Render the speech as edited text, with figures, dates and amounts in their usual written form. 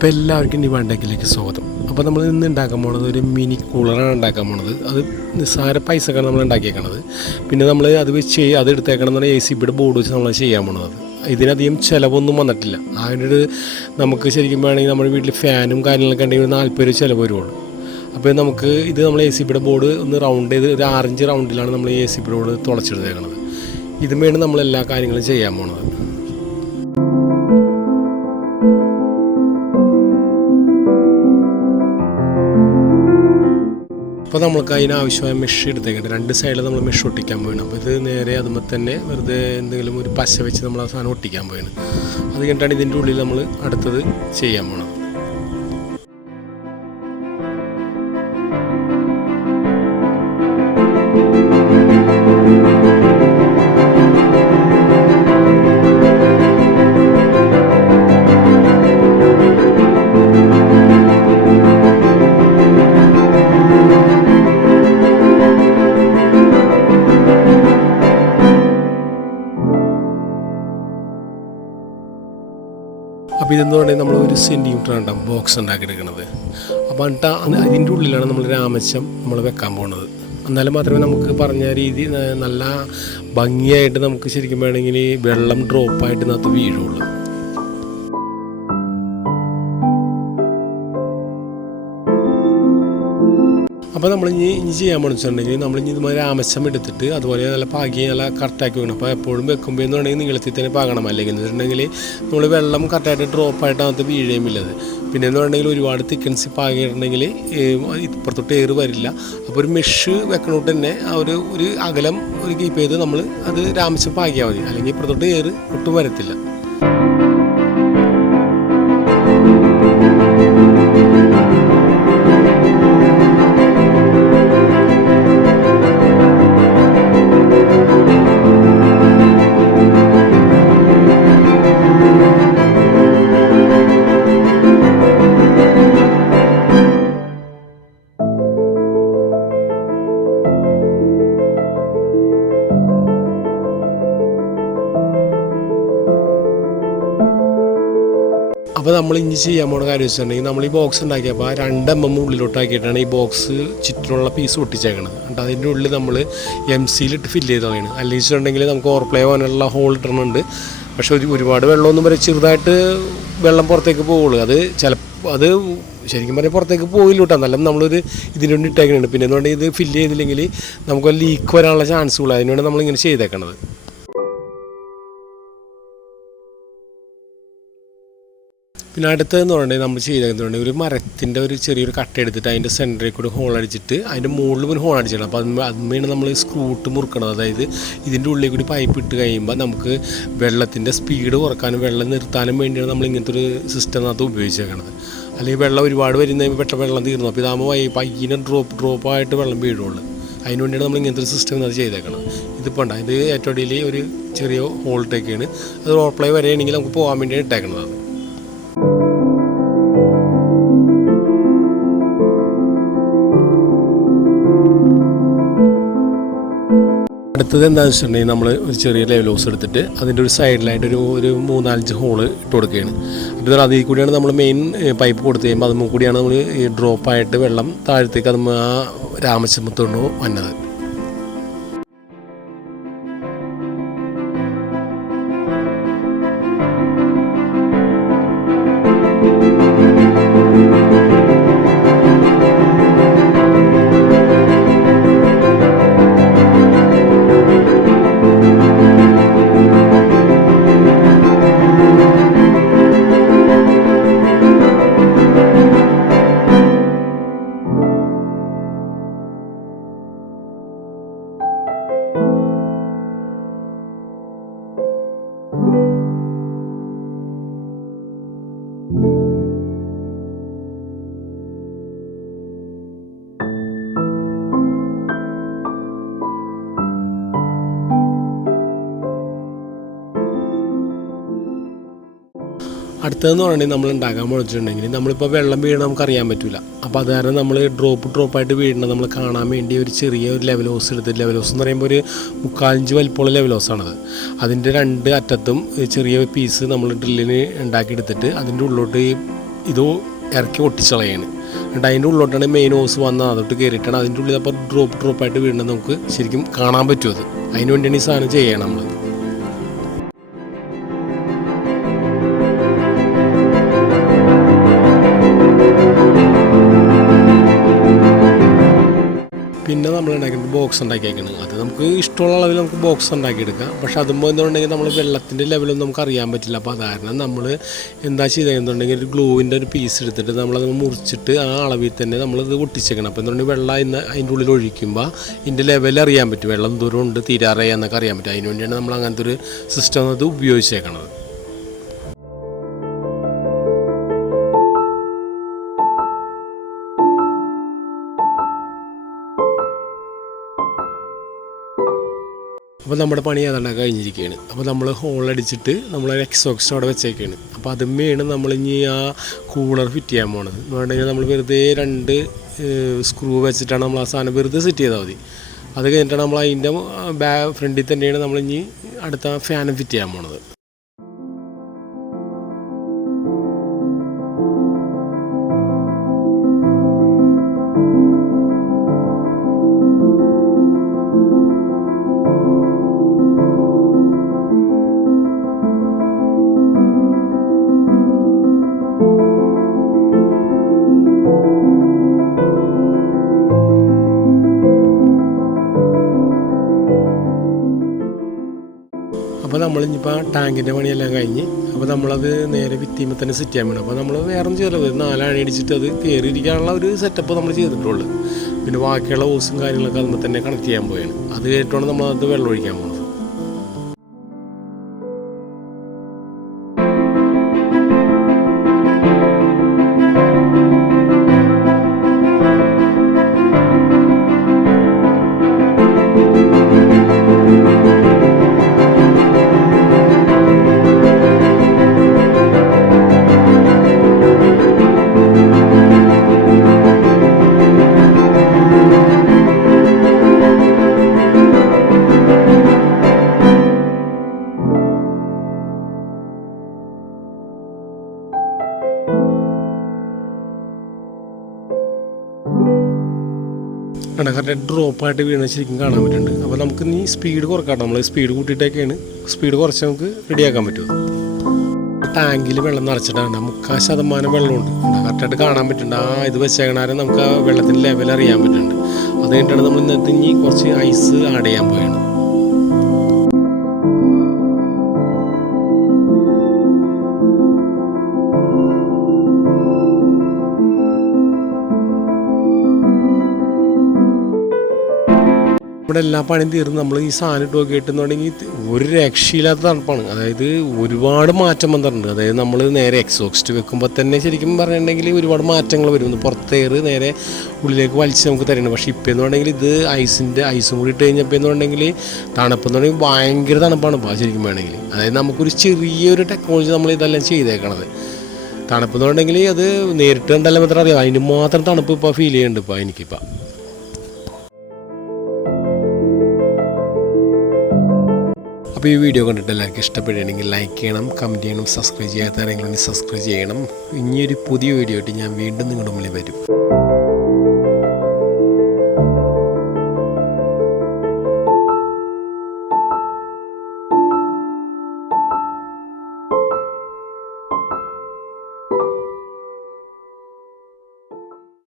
അപ്പോൾ എല്ലാവർക്കും നിവാണ്ടക്കിലേക്ക് സ്വാഗതം. അപ്പോൾ നമ്മൾ ഇന്ന് ഉണ്ടാക്കാൻ പോണത് ഒരു മിനി കൂളറാണ് ഉണ്ടാക്കാൻ പോണത്. അത് നിസ്സാര പൈസക്കാണ് നമ്മൾ ഉണ്ടാക്കിയേക്കണത്. പിന്നെ നമ്മൾ അത് വെച്ച് അത് എടുത്തേക്കണം എന്ന് പറഞ്ഞാൽ ACBയുടെ ബോർഡ് വെച്ച് നമ്മൾ ചെയ്യാൻ പോണത്. ഇതിനധികം ചിലവൊന്നും വന്നിട്ടില്ല. അതിനൊരു നമുക്ക് ശരിക്കും വേണമെങ്കിൽ നമ്മുടെ വീട്ടിൽ ഫാനും കാര്യങ്ങളൊക്കെ ഉണ്ടെങ്കിൽ 40 രൂപ ചിലവ് വരുള്ളൂ. അപ്പോൾ നമുക്ക് ഇത് നമ്മൾ ACBയുടെ ബോർഡ് ഒന്ന് റൗണ്ട് ചെയ്ത് ഒരു 6 ഇഞ്ച് റൗണ്ടിലാണ് നമ്മൾ ACBയുടെ ബോർഡ് തുളച്ചെടുത്തേക്കണത്. ഇതും വേണം നമ്മളെല്ലാ കാര്യങ്ങളും ചെയ്യാൻ പോണത്. അപ്പോൾ നമ്മൾക്ക് അതിനാവശ്യമായ മെഷ് എടുത്തേക്കട്ടെ. 2 സൈഡിൽ നമ്മൾ മെഷ് ഒട്ടിക്കാൻ പോയാണ്. അപ്പോൾ ഇത് നേരെ അതുമ്പോൾ തന്നെ വെറുതെ എന്തെങ്കിലും ഒരു പശ വെച്ച് നമ്മൾ ആ സാധനം ഒട്ടിക്കാൻ പോയാണ്. അത് കഴിഞ്ഞിട്ടാണ് ഇതിൻ്റെ ഉള്ളിൽ നമ്മൾ അടുത്തത് ചെയ്യാൻ പോകണം. അപ്പോൾ ഇതെന്ന് പറഞ്ഞാൽ നമ്മൾ 1 സെൻറ്റിമീറ്ററാണ് ബോക്സ് ഉണ്ടാക്കിയെടുക്കുന്നത്. അപ്പോൾ എന്നിട്ട് അതിൻ്റെ ഉള്ളിലാണ് നമ്മൾ രാമച്ചം നമ്മൾ വെക്കാൻ പോകുന്നത്. എന്നാലും മാത്രമേ നമുക്ക് പറഞ്ഞ രീതി നല്ല ഭംഗിയായിട്ട് നമുക്ക് ശരിക്കും വേണമെങ്കിൽ വെള്ളം ഡ്രോപ്പായിട്ട് ഇതിനകത്ത് വീഴുള്ളൂ. അപ്പോൾ നമ്മൾ ഇനി ചെയ്യാൻ പോണെന്നുണ്ടെങ്കിൽ നമ്മളിനി ഇതുമാതിരി രാമച്ചം എടുത്തിട്ട് അതുപോലെ നല്ല പാകി നല്ല കറക്റ്റാക്കി വെക്കണം. അപ്പോൾ എപ്പോഴും വെക്കുമ്പോൾ എന്ന് പറഞ്ഞാൽ നീളത്തിൽ തന്നെ പാകണം. അല്ലെങ്കിൽ എന്ന് വെച്ചിട്ടുണ്ടെങ്കിൽ നമ്മൾ വെള്ളം കറക്റ്റായിട്ട് ഡ്രോപ്പായിട്ട് അതിനകത്ത് വീഴുകയുമില്ലത്. പിന്നെ എന്ന് പറഞ്ഞിട്ടുണ്ടെങ്കിൽ ഒരുപാട് തിക്കൻസി പാകിയിട്ടുണ്ടെങ്കിൽ ഇപ്പുറത്തോട്ട് എയർ വരില്ല. അപ്പോൾ ഒരു മെഷ് വെക്കണോട്ട് തന്നെ ഒരു അകലം ഒരു കീപ്പ് ചെയ്ത് നമ്മൾ അത് രാമച്ചം പാകിയാൽ മതി. അല്ലെങ്കിൽ ഇപ്പുറത്തോട്ട് എയർ ഒട്ടും വരത്തില്ല. അപ്പോൾ നമ്മൾ ഇനി ചെയ്യാൻ പോകുന്ന കാര്യം വെച്ചിട്ടുണ്ടെങ്കിൽ നമ്മൾ ഈ ബോക്സ് ഉണ്ടാക്കിയപ്പോൾ 2 mm ഉള്ളിലോട്ടാക്കിയിട്ടാണ് ഈ ബോക്സ് ചുറ്റിനുള്ള പീസ് ഒട്ടിച്ചേക്കണത്. എന്നിട്ട് അതിൻ്റെ ഉള്ളിൽ നമ്മൾ MCയിലിട്ട് ഫില്ല് ചെയ്ത് കളയണം. അല്ലെങ്കിൽ വെച്ചിട്ടുണ്ടെങ്കിൽ നമുക്ക് ഓവർപ്ലേ പോകാനുള്ള ഹോൾ ഇട്ടിട്ടുണ്ട്. പക്ഷേ ഒരുപാട് വെള്ളമൊന്നും വരെ ചെറുതായിട്ട് വെള്ളം പുറത്തേക്ക് പോകുള്ളൂ. അത് ശരിക്കും പറഞ്ഞാൽ പുറത്തേക്ക് പോയില്ല കേട്ടോ. എന്നാലും നമ്മളൊരു ഇതിന് വേണ്ടി ഇട്ടേക്കുന്നുണ്ട്. പിന്നെ എന്തുകൊണ്ട് ഇത് ഫില്ല് ചെയ്തില്ലെങ്കിൽ നമുക്ക് ലീക്ക് വരാനുള്ള ചാൻസുള്ളൂ. അതിനുവേണ്ടി നമ്മളിങ്ങനെ ചെയ്തേക്കണത്. പിന്നെ അടുത്തതെന്ന് പറഞ്ഞിട്ടുണ്ടെങ്കിൽ നമ്മൾ ചെയ്തേക്കുന്നുണ്ടെങ്കിൽ ഒരു മരത്തിൻ്റെ ഒരു ചെറിയൊരു കട്ട എടുത്തിട്ട് അതിൻ്റെ സെൻറ്ററിൽ കൂടി ഹോൾ അടിച്ചിട്ട് അതിൻ്റെ മുകളിൽ ഒരു ഹോൾ അടിച്ചിടണം. അപ്പോൾ അതിന്മേണ് നമ്മൾ സ്ക്രൂട്ട് മുറുക്കണം. അതായത് ഇതിൻ്റെ ഉള്ളിൽ കൂടി പൈപ്പ് ഇട്ട് കഴിയുമ്പോൾ നമുക്ക് വെള്ളത്തിൻ്റെ സ്പീഡ് കുറക്കാനും വെള്ളം നിർത്താനും വേണ്ടിയാണ് നമ്മൾ ഇങ്ങനത്തെ ഒരു സിസ്റ്റം അത് ഉപയോഗിച്ചേക്കണത്. അല്ലെങ്കിൽ വെള്ളം ഒരുപാട് വരുന്ന പെട്ടെന്ന് വെള്ളം തീർന്നു. അപ്പോൾ ഇതാകുമ്പോൾ പയ്യനെ ഡ്രോപ്പായിട്ട് വെള്ളം വീഴുള്ളൂ. അതിന് വേണ്ടിയാണ് നമ്മൾ ഇങ്ങനത്തെ ഒരു സിസ്റ്റം അത് ചെയ്തേക്കണം. ഇതിപ്പോൾ ഉണ്ട് ഇത് ഏറ്റവും അടിയിൽ ഒരു ചെറിയ ഹോൾട്ടൊക്കെയാണ്. അത് ഓവർപ്ലേ വരെയാണെങ്കിൽ നമുക്ക് പോകാൻ വേണ്ടിയാണ് ഇട്ടേക്കണത്. അടുത്തത് എന്താണെന്ന് വെച്ചിട്ടുണ്ടെങ്കിൽ നമ്മൾ ഒരു ചെറിയ ലെവൽ ഹോസ് എടുത്തിട്ട് അതിൻ്റെ ഒരു സൈഡിലായിട്ട് ഒരു 3-4 ഹോള് ഇട്ട് കൊടുക്കുകയാണ്. അപ്പോൾ അതിൽ കൂടിയാണ് നമ്മൾ മെയിൻ പൈപ്പ് കൊടുത്തു കഴിയുമ്പോൾ അതും കൂടിയാണ് നമ്മൾ ഈ ഡ്രോപ്പായിട്ട് വെള്ളം താഴത്തേക്ക് അത് ആ രാമച്ചമ്പത്തോണ്ട് വന്നത്. അടുത്തതെന്ന് പറഞ്ഞിട്ടുണ്ടെങ്കിൽ നമ്മൾ ഉണ്ടാക്കാൻ വെച്ചിട്ടുണ്ടെങ്കിൽ നമ്മളിപ്പോൾ വെള്ളം വീഴണം നമുക്കറിയാൻ പറ്റില്ല. അപ്പോൾ അത് കാരണം നമ്മൾ ഡ്രോപ്പായിട്ട് വീഴണം നമ്മൾ കാണാൻ വേണ്ടി ഒരു ചെറിയ ഒരു ലെവൽ ഹോസ് എടുത്ത്, ലെവൽ ഹോസ് എന്ന് പറയുമ്പോൾ ഒരു 3/4 ഇഞ്ച് വലിപ്പമുള്ള ലെവൽ ഹോസാണത്. അതിൻ്റെ 2 അറ്റത്തും ചെറിയ പീസ് നമ്മൾ ഡ്രില്ലിന് ഉണ്ടാക്കിയെടുത്തിട്ട് അതിൻ്റെ ഉള്ളിലോട്ട് ഈ ഇത് ഇറക്കി ഒട്ടിച്ചളയാണ്. എന്നിട്ട് അതിൻ്റെ ഉള്ളിലോട്ടാണ് മെയിൻ ഹോസ് വന്ന് അതൊട്ട് കയറിയിട്ടാണ് അതിൻ്റെ ഉള്ളിൽ അപ്പോൾ ഡ്രോപ്പായിട്ട് വീഴുന്നത് നമുക്ക് ശരിക്കും കാണാൻ പറ്റും. അത് അതിന് വേണ്ടിയാണ് ഈ സാധനം ചെയ്യണം നമ്മൾ. പിന്നെ നമ്മൾ ഉണ്ടാക്കിയിട്ട് ബോക്സ് ഉണ്ടാക്കിയേക്കുന്നത് അത് നമുക്ക് ഇഷ്ടമുള്ള അളവിൽ നമുക്ക് ബോക്സ് ഉണ്ടാക്കിയെടുക്കാം. പക്ഷെ അതുമ്പോൾ എന്തുകൊണ്ടെങ്കിൽ നമ്മൾ വെള്ളത്തിൻ്റെ ലെവലൊന്നും നമുക്ക് അറിയാൻ പറ്റില്ല. അപ്പോൾ അത് കാരണം നമ്മൾ എന്താ ചെയ്തെന്നുണ്ടെങ്കിൽ ഒരു ഗ്ലൂവിൻ്റെ ഒരു പീസ് എടുത്തിട്ട് നമ്മളത് മുറിച്ചിട്ട് ആ അളവിൽ തന്നെ നമ്മളത് ഒട്ടിച്ചേക്കണം. അപ്പോൾ എന്തുകൊണ്ടെങ്കിൽ വെള്ളം അതിൻ്റെ ഉള്ളിൽ ഒഴിക്കുമ്പോൾ ഇതിൻ്റെ ലെവൽ അറിയാൻ പറ്റും, വെള്ളം ദൂരം ഉണ്ട് തീരാറായെന്നൊക്കെ അറിയാൻ പറ്റും. അതിന് വേണ്ടിയാണ് നമ്മൾ അങ്ങനത്തെ ഒരു സിസ്റ്റം അത് ഉപയോഗിച്ചേക്കണത്. അപ്പോൾ നമ്മുടെ പണി ഏതാണ്ട് കഴിഞ്ഞിരിക്കുകയാണ്. അപ്പോൾ നമ്മൾ ഹോളടിച്ചിട്ട് നമ്മൾ എക്സോക്സ്റ്റ് അവിടെ വെച്ചേക്കാണ്. അപ്പോൾ അതുമ്മയാണ് നമ്മളിനി ആ കൂളർ ഫിറ്റ് ചെയ്യാൻ പോണത്. എന്ന് പറഞ്ഞിട്ടുണ്ടെങ്കിൽ നമ്മൾ വെറുതെ 2 സ്ക്രൂ വെച്ചിട്ടാണ് നമ്മൾ ആ സാധനം വെറുതെ സെറ്റ് ചെയ്താൽ മതി. അത് കഴിഞ്ഞിട്ടാണ് നമ്മൾ അതിൻ്റെ ഫ്രണ്ടിൽ തന്നെയാണ് നമ്മളിനി അടുത്ത ഫാനും ഫിറ്റ് ചെയ്യാൻ പോണത്. അപ്പോൾ നമ്മളിപ്പോൾ ടാങ്കിൻ്റെ പണിയെല്ലാം കഴിഞ്ഞ് അപ്പോൾ നമ്മളത് നേരെ ഭിത്തിയുമ്പോൾ തന്നെ സെറ്റ് ചെയ്യാൻ വേണം. അപ്പോൾ നമ്മൾ വേറെ ഒന്നും ചെയ്തില്ല, 4 അണി അടിച്ചിട്ട് അത് കയറിയിരിക്കാനുള്ള ഒരു സെറ്റപ്പ് നമ്മൾ ചെയ്തിട്ടുള്ളൂ. പിന്നെ ബാക്കിയുള്ള ഓസും കാര്യങ്ങളൊക്കെ അതുമ്പോൾ തന്നെ കണക്ട് ചെയ്യാൻ പോയാണ്. അത് കഴിഞ്ഞിട്ടാണ് നമ്മളത് വെള്ളം ഒഴിക്കാൻ പോകുന്നത്. കറക്റ്റ് ഡ്രോപ്പായിട്ട് വീണ ശരിക്കും കാണാൻ പറ്റുന്നുണ്ട്. അപ്പോൾ നമുക്ക് നീ സ്പീഡ് കുറക്കാം. നമ്മൾ സ്പീഡ് കൂട്ടിയിട്ടൊക്കെയാണ്, സ്പീഡ് കുറച്ച് നമുക്ക് റെഡിയാക്കാൻ പറ്റും. ടാങ്കിൽ വെള്ളം നിറച്ചിട്ടാണ് 3/4% വെള്ളമുണ്ട്. കറക്റ്റായിട്ട് കാണാൻ പറ്റുന്നുണ്ട്. ആ ഇത് വെച്ചേക്കണാരെ നമുക്ക് ആ വെള്ളത്തിൻ്റെ ലെവൽ അറിയാൻ പറ്റുന്നുണ്ട്. അത് കഴിഞ്ഞിട്ടാണ് നമ്മൾ ഇന്നത്തെ ഇനി കുറച്ച് ഐസ് ആഡ് ചെയ്യാൻ പോയാണ്. ഇവിടെ എല്ലാ പണിയും തീർന്ന് നമ്മൾ ഈ സാധനം ഇട്ട് നോക്കിയിട്ടുണ്ടെങ്കിൽ ഒരു രക്ഷയില്ലാത്ത തണുപ്പാണ്. അതായത് ഒരുപാട് മാറ്റം വന്നിട്ടുണ്ട്. അതായത് നമ്മൾ നേരെ എക്സോസ്റ്റ് വെക്കുമ്പോൾ തന്നെ ശരിക്കും പറഞ്ഞിട്ടുണ്ടെങ്കിൽ ഒരുപാട് മാറ്റങ്ങൾ വരും. പുറത്തേറ് നേരെ ഉള്ളിലേക്ക് വലിച്ച് നമുക്ക് തരണം. പക്ഷേ ഇപ്പോൾ എന്ന് പറഞ്ഞെങ്കിൽ ഇത് ഐസും കൂടി ഇട്ട് കഴിഞ്ഞപ്പോൾ എന്ന് പറഞ്ഞെങ്കിൽ തണുപ്പെന്ന് പറഞ്ഞെങ്കിൽ ഭയങ്കര തണുപ്പാണ് ഇപ്പോൾ ശരിക്കും വേണമെങ്കിൽ. അതായത് നമുക്കൊരു ചെറിയൊരു ടെക്നോളജി നമ്മൾ ഇതെല്ലാം ചെയ്തേക്കണത്. തണുപ്പെന്ന് പറഞ്ഞെങ്കിൽ അത് നേരിട്ട് കണ്ടാലും മാത്രം അറിയാം. അതിന് മാത്രം തണുപ്പ് ഇപ്പോൾ ഫീൽ ചെയ്യുന്നുണ്ട് ഇപ്പോൾ എനിക്കിപ്പോൾ. അപ്പോൾ ഈ വീഡിയോ കണ്ടിട്ട് എല്ലാവർക്കും ഇഷ്ടപ്പെടുകയാണെങ്കിൽ ലൈക്ക് ചെയ്യണം, കമൻറ്റ് ചെയ്യണം, സബ്സ്ക്രൈബ് ചെയ്യാത്ത ആരെങ്കിലും സബ്സ്ക്രൈബ് ചെയ്യണം. ഇനിയൊരു പുതിയ വീഡിയോ ആയിട്ട് ഞാൻ വീണ്ടും നിങ്ങളുടെ മുന്നിൽ വരും.